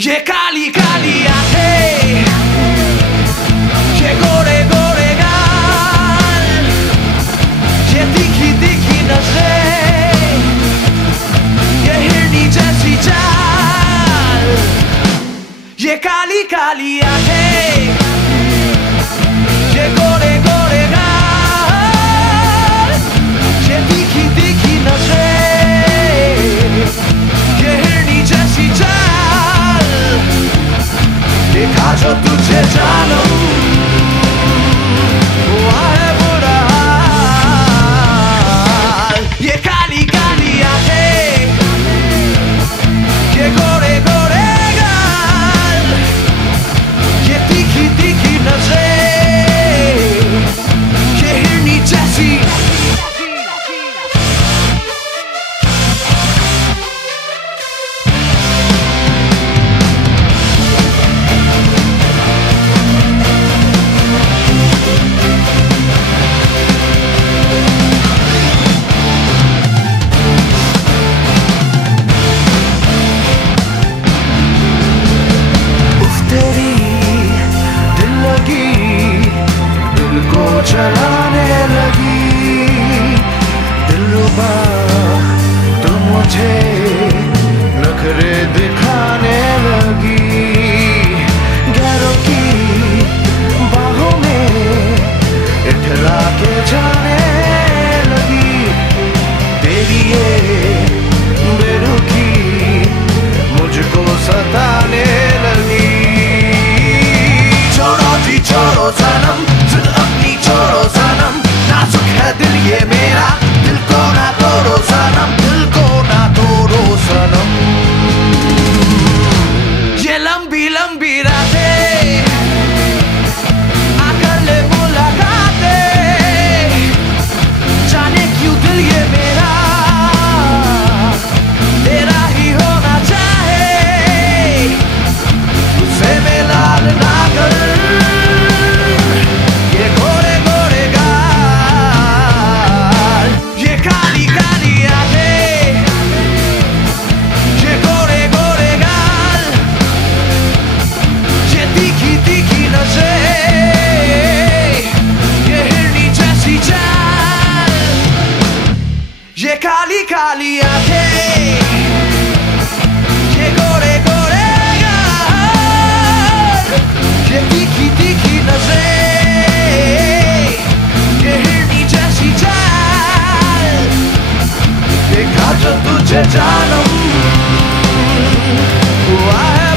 ये काली काली आंखें, ये गोरे गोरे गाल, ये तीखी तीखी नजरें, ये हिरनी जैसी चाल। ये काली काली आंखें, ये गोरे गोरे गाल, ये तीखी तीखी नजरें, ये हिरनी जैसी चाल। देखा जो तुझे जानूं, वो है बुरा हाल। ये काली काली आंखें, ये गोरे गोरे गाल, ये तीखी तीखी नजरें, ये हिरनी जैसी। चलाने लगी दिलरुबा, तू मुझे नखरे दिखाने लगी। गैरों की बाहों में इठला के जाने लगी। तेरी ये बेरुखी मुझको सताने लगी। छोड़ो जी छोड़ो सनम, छोड़ो सनम, नाजुक है दिल ये मेरा, दिल को ना तोड़ो सनम, दिल को ना तोड़ो सनम। ये लंबी लंबी रातें आकर ले मुलाकातें, जाने क्यों दिल ये मेरा तेरा ही होना चाहे। तुझसे मिला ना कर ये काली काली आंखें, ये गोरे गोरे गाल, ये तीखी तीखी नजरें, ये हिरनी जैसी चाल। देखा जो तुझे जानूं, हुआ है